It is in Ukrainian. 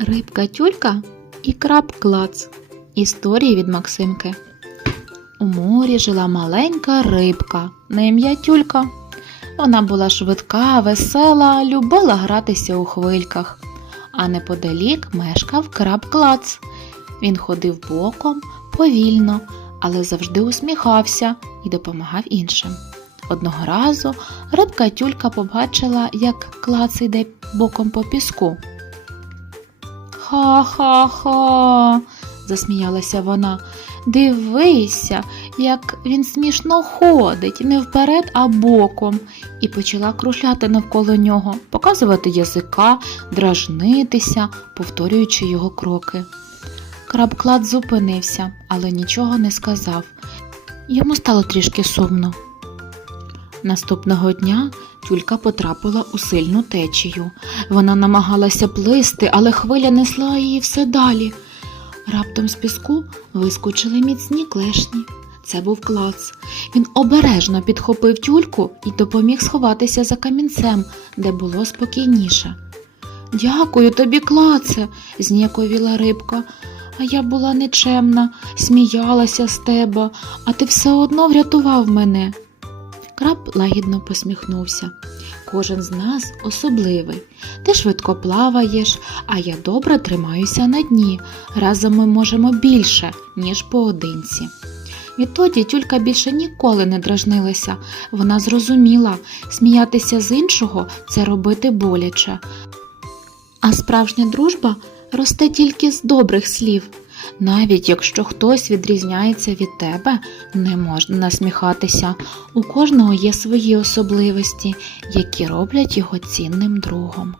Рибка тюлька і краб клац. Історії від Максимки. У морі жила маленька рибка на ім'я тюлька. Вона була швидка, весела, любила гратися у хвильках, а неподалік мешкав краб клац. Він ходив боком повільно, але завжди усміхався і допомагав іншим. Одного разу рибка тюлька побачила, як клац йде боком по піску. Ха-ха-ха, засміялася вона. Дивися, як він смішно ходить, не вперед, а боком, і почала кружляти навколо нього, показувати язика, дражнитися, повторюючи його кроки. Крабклад зупинився, але нічого не сказав. Йому стало трішки сумно. Наступного дня тюлька потрапила у сильну течію. Вона намагалася плисти, але хвиля несла її все далі. Раптом з піску вискочили міцні клешні. Це був клац. Він обережно підхопив тюльку і допоміг сховатися за камінцем, де було спокійніше. Дякую тобі, клаце, зніяковіла рибка. А я була нечемна, сміялася з тебе, а ти все одно врятував мене. Краб лагідно посміхнувся. Кожен з нас особливий. Ти швидко плаваєш, а я добре тримаюся на дні. Разом ми можемо більше, ніж поодинці. Відтоді тюлька більше ніколи не дражнилася. Вона зрозуміла, сміятися з іншого це робити боляче. А справжня дружба росте тільки з добрих слів. Навіть якщо хтось відрізняється від тебе, не можна насміхатися. У кожного є свої особливості, які роблять його цінним другом.